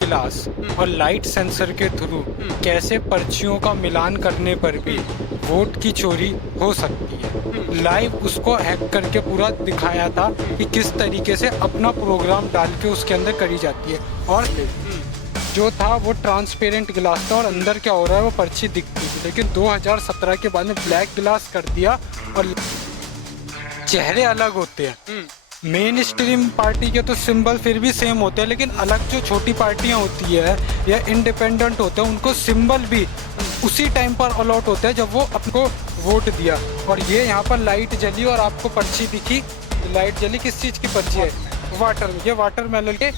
Glass और light sensor के through कैसे पर्चियों का मिलान करने पर भी वोट की चोरी हो सकती है। लाइव उसको हैक करके पूरा दिखाया था कि किस तरीके से अपना प्रोग्राम डाल के उसके अंदर करी जाती है। और जो था वो ट्रांसपेरेंट ग्लास था और अंदर क्या हो रहा है वो पर्ची दिखती थी, लेकिन 2017 के बाद में ब्लैक ग्लास कर दिया और चेहरे अलग होते हैं। मेन स्ट्रीम पार्टी के तो सिंबल फिर भी सेम होते हैं, लेकिन अलग जो छोटी पार्टियां होती है या इंडिपेंडेंट होते हैं उनको सिंबल भी उसी टाइम पर अलॉट होता है जब वो आपको वोट दिया। और ये यहाँ पर लाइट जली और आपको पर्ची दिखी। लाइट जली किस चीज़ की पर्ची है? वाटर। ये वाटरमेलन के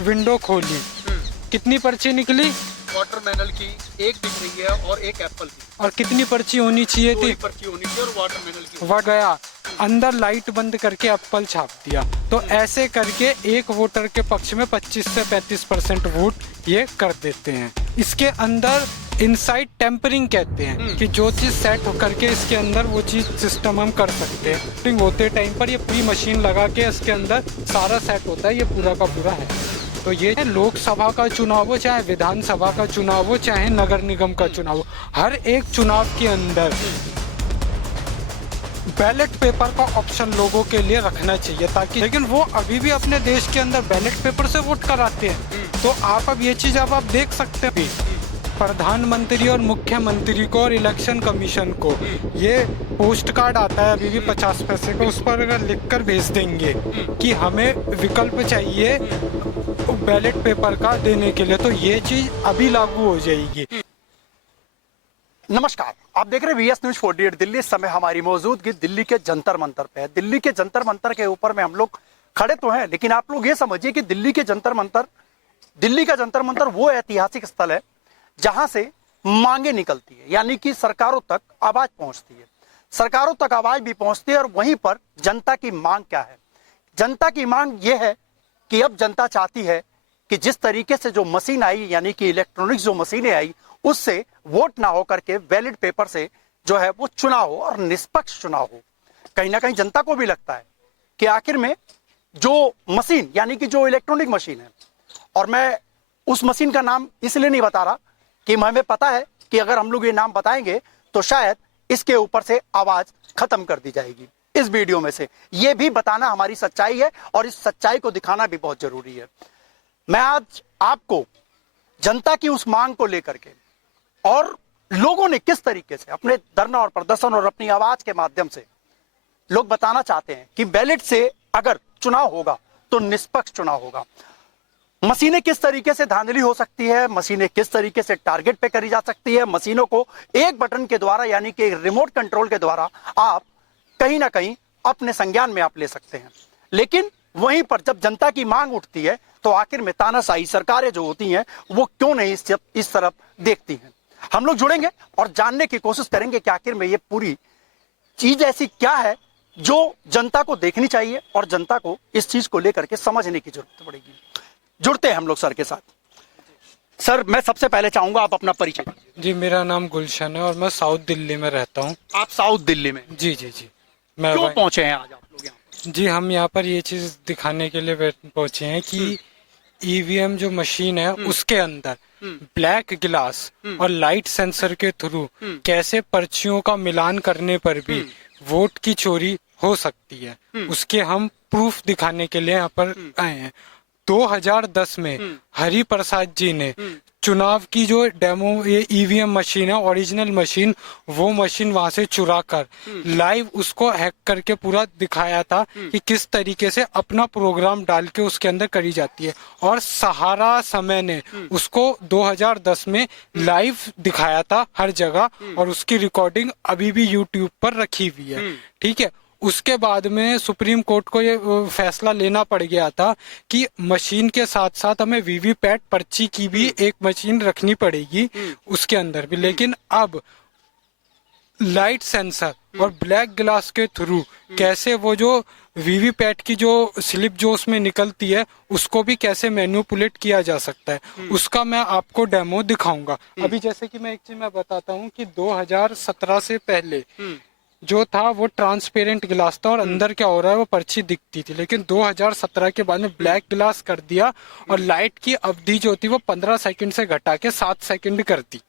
विंडो खोली, कितनी पर्ची निकली? वाटरमेलन की एक दिख रही है और एक एप्पल की। और कितनी पर्ची होनी चाहिए थी? पर्ची होनी चाहिए और वाटरमेलन की वह गया अंदर लाइट बंद करके एप्पल छाप दिया। तो ऐसे करके एक वोटर के पक्ष में 25 से 35% वोट ये कर देते हैं। इसके अंदर इनसाइड टेम्परिंग कहते हैं कि जो चीज़ सेट होकर के इसके अंदर वो चीज़ सिस्टम हम कर सकते हैं। टेम्परिंग होते टाइम पर ये पूरी मशीन लगा के इसके अंदर सारा सेट होता है, ये पूरा का पूरा है। तो ये लोकसभा का चुनाव हो, चाहे विधानसभा का चुनाव हो, चाहे नगर निगम का चुनाव हो, हर एक चुनाव के अंदर बैलेट पेपर का ऑप्शन लोगों के लिए रखना चाहिए ताकि, लेकिन वो अभी भी अपने देश के अंदर बैलेट पेपर से वोट कराते हैं। तो आप अब ये चीज़ अब आप देख सकते हैं, प्रधानमंत्री और मुख्यमंत्री को और इलेक्शन कमीशन को ये पोस्ट कार्ड आता है अभी भी 50 पैसे का, उस पर अगर लिखकर भेज देंगे कि हमें विकल्प चाहिए बैलेट पेपर का देने के लिए, तो ये चीज़ अभी लागू हो जाएगी। नमस्कार, आप देख रहे हैं VS न्यूज 48 दिल्ली। इस समय हमारी मौजूदगी दिल्ली के जंतर मंतर पे है। दिल्ली के जंतर मंतर के ऊपर में हम लोग खड़े तो हैं, लेकिन आप लोग ये समझिए कि दिल्ली का जंतर मंतर वो ऐतिहासिक स्थल है जहां से मांगे निकलती है, यानी कि सरकारों तक आवाज पहुंचती है। सरकारों तक आवाज भी पहुंचती है और वहीं पर जनता की मांग क्या है? जनता की मांग ये है कि अब जनता चाहती है कि जिस तरीके से जो मशीन आई, यानी कि इलेक्ट्रॉनिक्स जो मशीनें आई, उससे वोट ना हो करके बैलेट पेपर से जो है वो चुनाव हो और निष्पक्ष चुनाव हो। कहीं ना कहीं जनता को भी लगता है कि आखिर में जो मशीन, यानी कि जो इलेक्ट्रॉनिक मशीन है, और मैं उस मशीन का नाम इसलिए नहीं बता रहा कि हमें पता है कि अगर हम लोग ये नाम बताएंगे तो शायद इसके ऊपर से आवाज खत्म कर दी जाएगी। इस वीडियो में से ये भी बताना हमारी सच्चाई है और इस सच्चाई को दिखाना भी बहुत जरूरी है। मैं आज आपको जनता की उस मांग को लेकर के और लोगों ने किस तरीके से अपने धरना और प्रदर्शन और अपनी आवाज के माध्यम से लोग बताना चाहते हैं कि बैलेट से अगर चुनाव होगा तो निष्पक्ष चुनाव होगा। मशीनें किस तरीके से धांधली हो सकती है, मशीनें किस तरीके से टारगेट पे करी जा सकती है, मशीनों को एक बटन के द्वारा, यानी कि रिमोट कंट्रोल के द्वारा आप कहीं ना कहीं अपने संज्ञान में आप ले सकते हैं। लेकिन वहीं पर जब जनता की मांग उठती है तो आखिर में तानाशाही सरकारें जो होती हैं वो क्यों नहीं इस तरफ देखती हैं। हम लोग जुड़ेंगे और जानने की कोशिश करेंगे कि आखिर में ये पूरी चीज ऐसी क्या है जो जनता को देखनी चाहिए और जनता को इस चीज को लेकर के समझने की जरूरत पड़ेगी। जुड़ते हैं हम लोग सर के साथ। सर, मैं सबसे पहले चाहूंगा आप अपना परिचय दीजिए। जी, मेरा नाम गुलशन है और मैं साउथ दिल्ली में रहता हूँ। आप साउथ दिल्ली में? जी जी जी। मैं क्यों पहुंचे हैं आज आप लोग यहाँ? जी, हम यहाँ पर ये चीज दिखाने के लिए पहुंचे हैं कि ईवीएम जो मशीन है उसके अंदर ब्लैक ग्लास और लाइट सेंसर के थ्रू कैसे पर्चियों का मिलान करने पर भी वोट की चोरी हो सकती है, उसके हम प्रूफ दिखाने के लिए यहाँ पर आए हैं। 2010 में हरि प्रसाद जी ने चुनाव की जो डेमो ये ईवीएम मशीन है, ओरिजिनल मशीन, वो मशीन वहां से चुरा कर लाइव उसको हैक करके पूरा दिखाया था कि किस तरीके से अपना प्रोग्राम डाल के उसके अंदर करी जाती है। और सहारा समय ने उसको 2010 में लाइव दिखाया था हर जगह और उसकी रिकॉर्डिंग अभी भी यूट्यूब पर रखी हुई है। ठीक है। उसके बाद में सुप्रीम कोर्ट को ये फैसला लेना पड़ गया था कि मशीन के साथ साथ हमें वीवीपैट पर्ची की भी एक मशीन रखनी पड़ेगी उसके अंदर भी। लेकिन अब लाइट सेंसर और ब्लैक ग्लास के थ्रू कैसे वो जो वीवीपैट की जो स्लिप जो उसमें निकलती है उसको भी कैसे मैनिपुलेट किया जा सकता है, उसका मैं आपको डेमो दिखाऊंगा। अभी जैसे कि मैं एक चीज मैं बताता हूँ कि 2017 से पहले जो था वो ट्रांसपेरेंट गिलास था और अंदर क्या हो रहा है वो पर्ची दिखती थी, लेकिन 2017 के बाद में ब्लैक गिलास कर दिया और लाइट की अवधि जो थी वो 15 सेकंड से घटा के 7 सेकंड कर दी।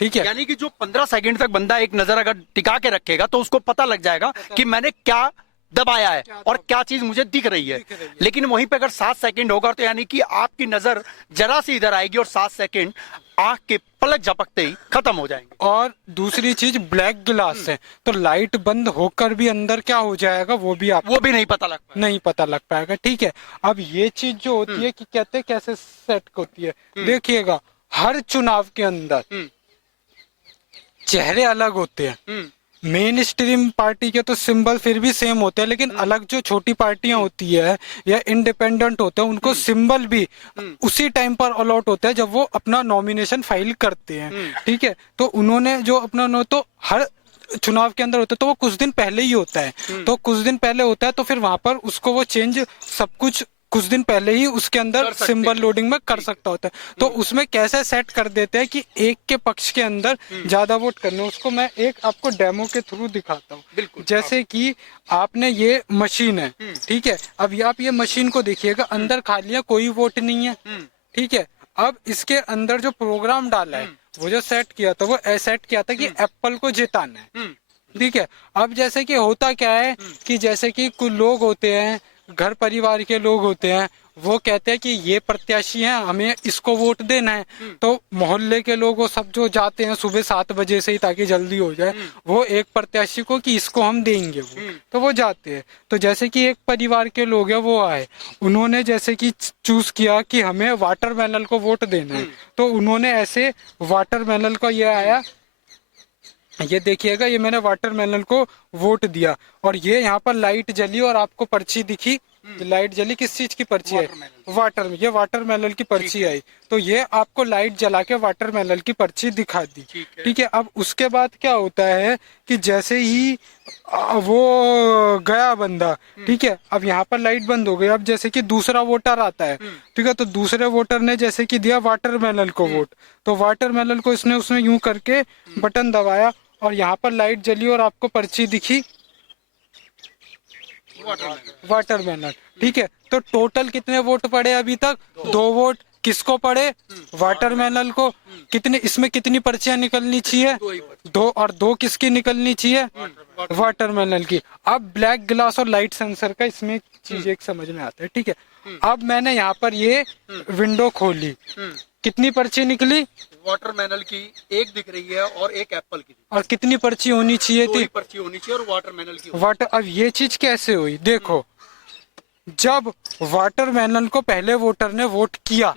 ठीक है, यानी कि जो 15 सेकंड तक बंदा एक नजर अगर टिका के रखेगा तो उसको पता लग जाएगा कि मैंने क्या दबाया है और क्या चीज मुझे दिख रही है। लेकिन वहीं पे अगर 7 सेकंड होगा तो यानी कि आपकी नजर जरा सी इधर आएगी और 7 सेकंड आंख के पलक झपकते ही खत्म हो जाएंगे। और दूसरी चीज ब्लैक गिलास है तो लाइट बंद होकर भी अंदर क्या हो जाएगा वो भी आपको वो भी नहीं पता लगता, नहीं पता लग पाएगा। ठीक है, अब ये चीज जो होती है कि कहते हैं कैसे सेट होती है, देखिएगा हर चुनाव के अंदर चेहरे अलग होते हैं। मेन स्ट्रीम पार्टी के तो सिंबल फिर भी सेम होते हैं, लेकिन अलग जो छोटी पार्टियां होती है या इंडिपेंडेंट होते हैं उनको सिंबल भी उसी टाइम पर अलॉट होता है जब वो अपना नॉमिनेशन फाइल करते हैं। ठीक है, तो उन्होंने जो अपना तो हर चुनाव के अंदर होता है तो वो कुछ दिन पहले ही होता है, तो कुछ दिन पहले होता है तो फिर वहां पर उसको वो चेंज सब कुछ दिन पहले ही उसके अंदर सिंबल लोडिंग में कर सकता होता है। तो उसमें कैसे सेट कर देते हैं कि एक के पक्ष के अंदर ज्यादा वोट करने, उसको मैं एक आपको डेमो के थ्रू दिखाता हूँ। जैसे कि आपने ये मशीन है, ठीक है, अब आप ये मशीन को देखिएगा, अंदर खाली है, कोई वोट नहीं है। ठीक है, अब इसके अंदर जो प्रोग्राम डाला है वो जो सेट किया था वो सेट किया था कि एप्पल को जिताना है। ठीक है, अब जैसे कि होता क्या है कि जैसे कि कुछ लोग होते हैं, घर परिवार के लोग होते हैं, वो कहते हैं कि ये प्रत्याशी है हमें इसको वोट देना है, तो मोहल्ले के लोग वो सब जो जाते हैं सुबह 7 बजे से ही ताकि जल्दी हो जाए वो एक प्रत्याशी को कि इसको हम देंगे वो, तो वो जाते हैं। तो जैसे कि एक परिवार के लोग हैं वो आए, उन्होंने जैसे कि चूज किया कि हमें वाटरमेलन को वोट देना है, तो उन्होंने ऐसे वाटरमेलन को ये आया, ये देखिएगा ये मैंने वाटरमेलन को वोट दिया और ये यहाँ पर लाइट जली और आपको पर्ची दिखी, लाइट जली, किस चीज की पर्ची है? ये वाटरमेलन की पर्ची आई, तो ये आपको लाइट जला के वाटरमेलन की पर्ची दिखा दी। ठीक है, अब उसके बाद क्या होता है कि जैसे ही वो गया बंदा, ठीक है, अब यहाँ पर लाइट बंद हो गई, अब जैसे कि दूसरा वोटर आता है, ठीक है, तो दूसरे वोटर ने जैसे कि दिया वाटरमेलन को वोट, तो वाटरमेलन को इसने उसमें यूं करके बटन दबाया और यहाँ पर लाइट जली और आपको पर्ची दिखी वाटरमेलन। ठीक है, तो टोटल कितने वोट पड़े अभी तक? 2 वोट। किसको पड़े? वाटरमेलन को। कितने इसमें कितनी पर्चियां निकलनी चाहिए? 2, और 2 किसकी निकलनी चाहिए? वाटरमेलन की। अब ब्लैक गिलास और लाइट सेंसर का इसमें चीज एक समझ में आता है। ठीक है, अब मैंने यहाँ पर ये विंडो खोली, कितनी पर्ची निकली? वाटरमेलन की एक दिख रही है और एक एप्पल की। और कितनी पर्ची होनी चाहिए थी? पर्ची होनी चाहिए और वाटरमेलन की। अब ये चीज कैसे हुई? देखो, जब वाटरमेलन को पहले वोटर ने वोट किया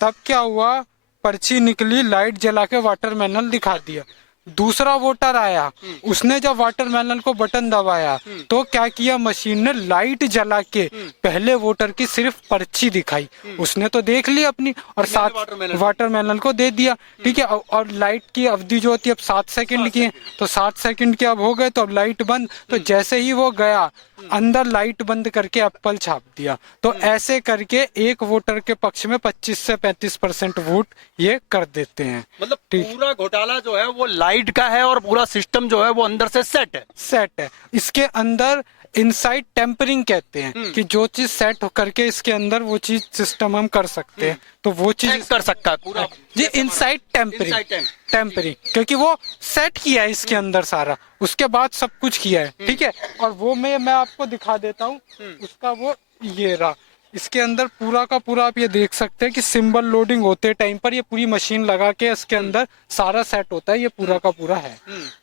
तब क्या हुआ, पर्ची निकली, लाइट जला के वाटरमेलन दिखा दिया। दूसरा वोटर आया, उसने जब वाटरमेलन को बटन दबाया तो क्या किया, मशीन ने लाइट जला के पहले वोटर की सिर्फ पर्ची दिखाई, उसने तो देख ली अपनी और साथ वाटरमेलन को दे दिया। ठीक है, और लाइट की अवधि जो होती है अब 7 सेकंड की है, तो 7 सेकंड के अब हो गए, तो अब लाइट बंद, तो जैसे ही वो गया अंदर लाइट बंद करके एप्पल छाप दिया। तो ऐसे करके एक वोटर के पक्ष में 25 से 35% वोट ये कर देते हैं। मतलब पूरा घोटाला जो है वो लाइट का है और पूरा सिस्टम जो है वो अंदर से सेट है। इसके अंदर इनसाइड टेम्परिंग कहते हैं कि जो चीज सेट करके इसके अंदर वो चीज सिस्टम हम कर सकते हैं, तो वो चीज कर सकता है पूरा जी। इनसाइड टेम्परिंग क्योंकि वो सेट किया है इसके अंदर सारा, उसके बाद सब कुछ किया है। ठीक है, और वो मैं आपको दिखा देता हूँ उसका, वो ये रहा, इसके अंदर पूरा का पूरा आप ये देख सकते हैं कि सिंबल लोडिंग होते टाइम पर ये पूरी मशीन लगा के इसके अंदर सारा सेट होता है, ये पूरा का पूरा है।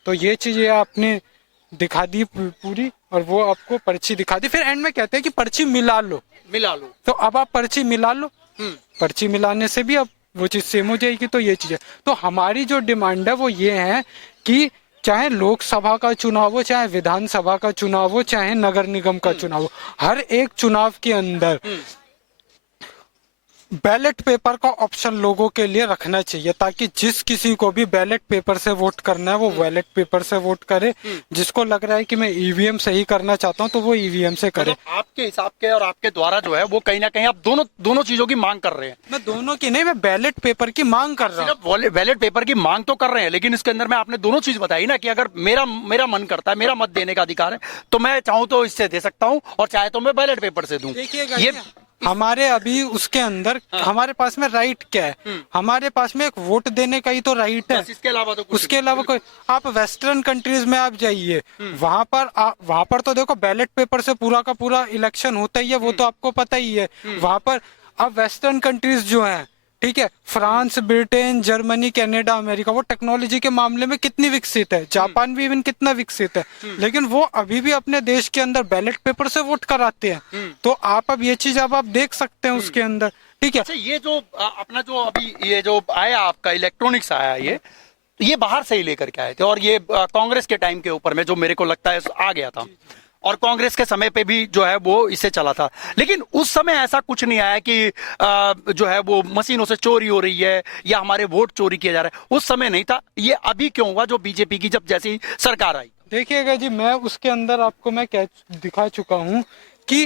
तो ये चीज आपने दिखा दी पूरी और वो आपको पर्ची दिखा दी। फिर एंड में कहते हैं कि पर्ची मिला लो, तो अब आप पर्ची मिला लो, पर्ची मिलाने से भी अब वो चीज सेम हो जाएगी। तो ये चीज है, तो हमारी जो डिमांड है वो ये है कि चाहे लोकसभा का चुनाव हो, चाहे विधानसभा का चुनाव हो, चाहे नगर निगम का चुनाव हो, हर एक चुनाव के अंदर बैलेट पेपर का ऑप्शन लोगों के लिए रखना चाहिए, ताकि जिस किसी को भी बैलेट पेपर से वोट करना है वो बैलेट पेपर से वोट करे। जिसको लग रहा है कि मैं ईवीएम से ही करना चाहता हूँ तो वो ईवीएम से करे। मतलब आपके हिसाब के और आपके द्वारा जो है वो कहीं ना कहीं आप दोनों चीजों की मांग कर रहे हैं। मैं दोनों की नहीं, मैं बैलेट पेपर की मांग कर रहा हूँ। सिर्फ बैलेट पेपर की मांग तो कर रहे हैं, लेकिन इसके अंदर में आपने दोनों चीज बताई ना, कि अगर मेरा मन करता है, मेरा मत देने का अधिकार है, तो मैं चाहूँ तो इससे दे सकता हूँ और चाहे तो मैं बैलेट पेपर से दूं। देखिएगा ये हमारे अभी उसके अंदर हमारे पास में राइट क्या है? हमारे पास में एक वोट देने का ही तो राइट है। बस इसके अलावा तो कुछ उसके अलावा कोई, आप वेस्टर्न कंट्रीज में आप जाइए, वहां पर तो देखो बैलेट पेपर से पूरा का पूरा इलेक्शन होता ही है, वो तो आपको पता ही है। वहां पर अब वेस्टर्न कंट्रीज जो हैं, ठीक है, France, Britain, Germany, Canada, America, वो टेक्नोलॉजी के मामले में कितनी विकसित है। जापान भी इवन कितना विकसित है, लेकिन वो अभी भी अपने देश के अंदर बैलेट पेपर से वोट कराते हैं। तो आप अब ये चीज अब आप देख सकते हैं उसके अंदर, ठीक है। अच्छा, ये जो अपना जो अभी ये जो आया आपका इलेक्ट्रॉनिक्स आया, ये बाहर से ही लेकर के आए थे, और ये कांग्रेस के टाइम के ऊपर में जो मेरे को लगता है आ गया था, और कांग्रेस के समय पे भी जो है वो इससे चला था। लेकिन उस समय ऐसा कुछ नहीं आया कि जो है वो मशीनों से चोरी हो रही है या हमारे वोट चोरी किया जा रहा है, उस समय नहीं था। ये अभी क्यों हुआ, जो बीजेपी की जब जैसी सरकार आई? देखिएगा जी, मैं उसके अंदर आपको मैं क्या दिखा चुका हूँ कि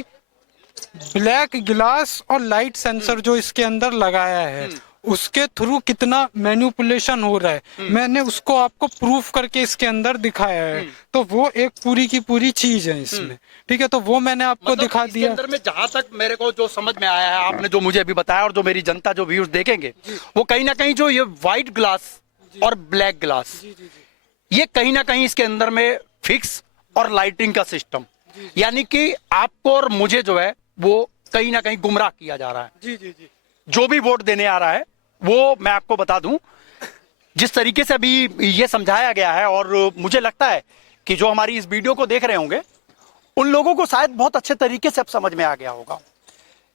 ब्लैक गिलास और लाइट सेंसर जो इसके अंदर लगाया है, उसके थ्रू कितना मैनिपुलेशन हो रहा है, मैंने उसको आपको प्रूफ करके इसके अंदर दिखाया है। तो वो एक पूरी की पूरी चीज है इसमें, ठीक है। तो वो मैंने आपको मतलब दिखा इसके दिया। अंदर में जहां तक मेरे को जो समझ में आया है, आपने जो मुझे अभी बताया, और जो मेरी जनता जो व्यूज देखेंगे, वो कहीं ना कहीं जो ये व्हाइट ग्लास और ब्लैक ग्लास, ये कहीं ना कहीं इसके अंदर में फिक्स और लाइटिंग का सिस्टम, यानी कि आपको और मुझे जो है वो कहीं ना कहीं गुमराह किया जा रहा है। जी जी जी। जो भी वोट देने आ रहा है, वो मैं आपको बता दूं, जिस तरीके से अभी ये समझाया गया है, और मुझे लगता है कि जो हमारी इस वीडियो को देख रहे होंगे, उन लोगों को शायद बहुत अच्छे तरीके से अब समझ में आ गया होगा।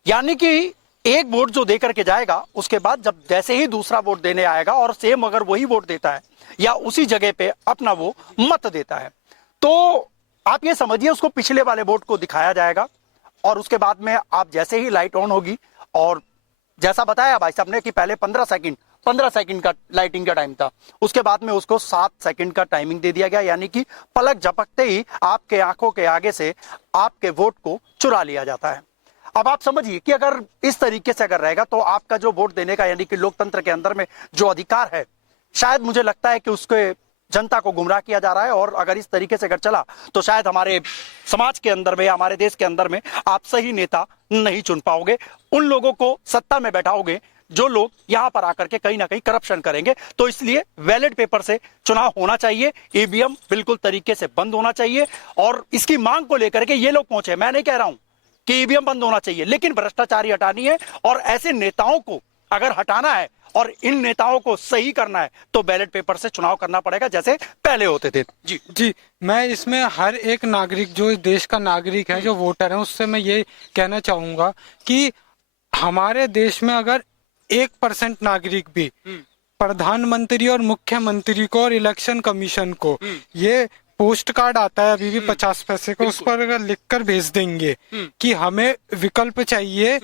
यानी कि एक वोट जो दे करके जाएगा, उसके बाद जब जैसे ही दूसरा वोट देने आएगा और सेम अगर वही वोट देता है या उसी जगह पे अपना वो मत देता है, तो आप ये समझिए उसको पिछले वाले वोट को दिखाया जाएगा, और उसके बाद में आप जैसे ही लाइट ऑन होगी, और जैसा बताया भाई साहब ने कि पहले 15 सेकंड का लाइटिंग का टाइम था, उसके बाद में उसको 7 सेकंड का टाइमिंग दे दिया गया, यानी कि पलक झपकते ही आपके आंखों के आगे से आपके वोट को चुरा लिया जाता है। अब आप समझिए कि अगर इस तरीके से अगर रहेगा, तो आपका जो वोट देने का, यानी कि लोकतंत्र के अंदर में जो अधिकार है, शायद मुझे लगता है कि उसके जनता को गुमराह किया जा रहा है। और अगर इस तरीके से अगर चला, तो शायद हमारे समाज के अंदर में, हमारे देश के अंदर में आप सही नेता नहीं चुन पाओगे। उन लोगों को सत्ता में बैठाओगे जो लोग यहां पर आकर के कहीं ना कहीं करप्शन करेंगे। तो इसलिए बैलेट पेपर से चुनाव होना चाहिए, ईवीएम बिल्कुल तरीके से बंद होना चाहिए। और इसकी मांग को लेकर के ये लोग पहुंचे। मैं नहीं कह रहा हूं कि ईवीएम बंद होना चाहिए, लेकिन भ्रष्टाचारी हटानी है, और ऐसे नेताओं को अगर हटाना है और इन नेताओं को सही करना है, तो बैलेट पेपर से चुनाव करना पड़ेगा, जैसे पहले होते थे। जी जी, मैं इसमें हर एक नागरिक, जो इस देश का नागरिक है, जो वोटर है, उससे मैं ये कहना चाहूंगा कि हमारे देश में अगर 1% नागरिक भी प्रधानमंत्री और मुख्यमंत्री को और इलेक्शन कमीशन को ये पोस्ट कार्ड आता है अभी भी 50 पैसे का, उस पर अगर लिखकर भेज देंगे कि हमें विकल्प चाहिए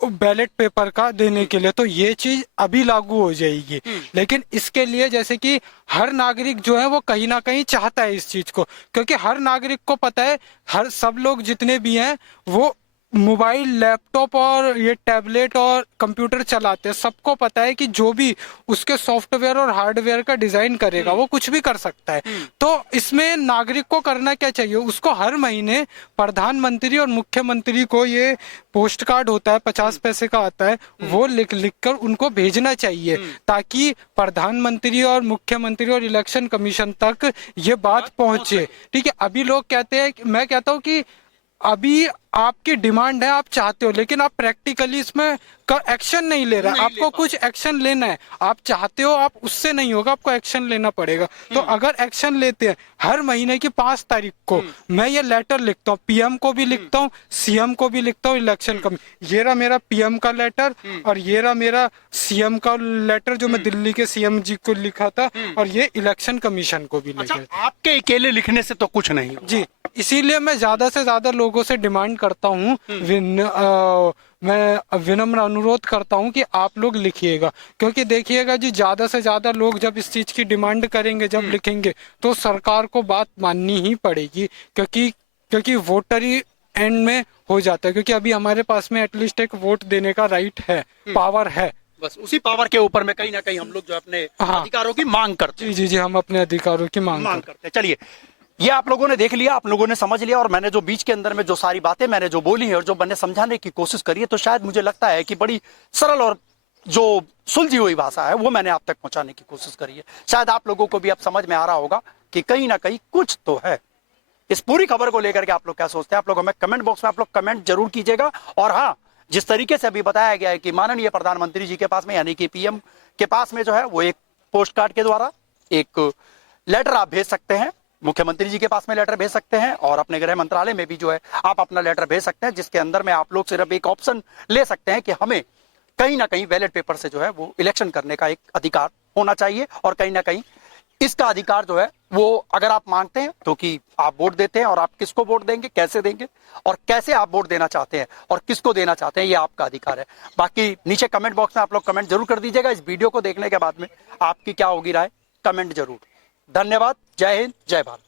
बैलेट पेपर का देने के लिए, तो ये चीज अभी लागू हो जाएगी। लेकिन इसके लिए जैसे कि हर नागरिक जो है वो कहीं ना कहीं चाहता है इस चीज को, क्योंकि हर नागरिक को पता है, हर सब लोग जितने भी हैं वो मोबाइल, लैपटॉप और ये टैबलेट और कंप्यूटर चलाते हैं। सबको पता है कि जो भी उसके सॉफ्टवेयर और हार्डवेयर का डिजाइन करेगा वो कुछ भी कर सकता है। तो इसमें नागरिक को करना क्या चाहिए, उसको हर महीने प्रधानमंत्री और मुख्यमंत्री को ये पोस्ट कार्ड होता है 50 पैसे का आता है, वो लिख कर उनको भेजना चाहिए, ताकि प्रधानमंत्री और मुख्यमंत्री और इलेक्शन कमीशन तक ये बात पहुंचे। ठीक है, अभी लोग कहते हैं, मैं कहता हूँ कि अभी आपकी डिमांड है, आप चाहते हो, लेकिन आप प्रैक्टिकली इसमें एक्शन नहीं ले रहे। आपको कुछ एक्शन लेना है, आप चाहते हो, आप उससे नहीं होगा, आपको एक्शन लेना पड़ेगा। तो अगर एक्शन लेते हैं, हर महीने की 5 तारीख को मैं ये लेटर लिखता हूँ, पीएम को भी लिखता हूँ, सीएम को भी लिखता हूँ, इलेक्शन कमीशन। ये रहा मेरा पीएम का लेटर, और ये रहा मेरा सीएम का लेटर जो मैं दिल्ली के सीएम जी को लिखा था, और ये इलेक्शन कमीशन को भी लिखा। आपके अकेले लिखने से तो कुछ नहीं जी, इसीलिए मैं ज्यादा से ज्यादा लोगों से डिमांड करता हूँ, मैं विनम्र अनुरोध करता हूं कि आप लोग लिखिएगा, क्योंकि देखिएगा जी, ज्यादा से ज्यादा लोग जब इस चीज की डिमांड करेंगे, जब लिखेंगे, तो सरकार को बात माननी ही पड़ेगी, क्योंकि वोटर ही एंड में हो जाता है, क्योंकि अभी हमारे पास में एटलीस्ट एक वोट देने का राइट है, पावर है। बस उसी पावर के ऊपर में कहीं ना कहीं हम लोग जो अपने हाँ। अधिकारों की मांग करते हैं। जी जी जी, हम अपने अधिकारों की मांग करते हैं। चलिए, ये आप लोगों ने देख लिया, आप लोगों ने समझ लिया, और मैंने जो बीच के अंदर में जो सारी बातें मैंने जो बोली है और जो मैंने समझाने की कोशिश करी है, तो शायद मुझे लगता है कि बड़ी सरल और जो सुलझी हुई भाषा है वो मैंने आप तक पहुंचाने की कोशिश करी है। शायद आप लोगों को भी अब समझ में आ रहा होगा कि कहीं ना कहीं कुछ तो है। इस पूरी खबर को लेकर के आप लोग क्या सोचते हैं, आप लोग हमें कमेंट बॉक्स में आप लोग कमेंट जरूर कीजिएगा। और हाँ, जिस तरीके से अभी बताया गया है कि माननीय प्रधानमंत्री जी के पास में, यानी कि पीएम के पास में जो है वो एक पोस्ट कार्ड के द्वारा एक लेटर आप भेज सकते हैं, मुख्यमंत्री जी के पास में लेटर भेज सकते हैं, और अपने गृह मंत्रालय में भी जो है आप अपना लेटर भेज सकते हैं, जिसके अंदर में आप लोग सिर्फ एक ऑप्शन ले सकते हैं कि हमें कहीं ना कहीं बैलेट पेपर से जो है वो इलेक्शन करने का एक अधिकार होना चाहिए। और कहीं ना कहीं इसका अधिकार जो है वो अगर आप मांगते हैं तो कि आप वोट देते हैं, और आप किसको वोट देंगे, कैसे देंगे, और कैसे आप वोट देना चाहते हैं और किसको देना चाहते हैं, ये आपका अधिकार है। बाकी नीचे कमेंट बॉक्स में आप लोग कमेंट जरूर कर दीजिएगा। इस वीडियो को देखने के बाद में आपकी क्या होगी राय, कमेंट जरूर। धन्यवाद। जय हिंद, जय भारत।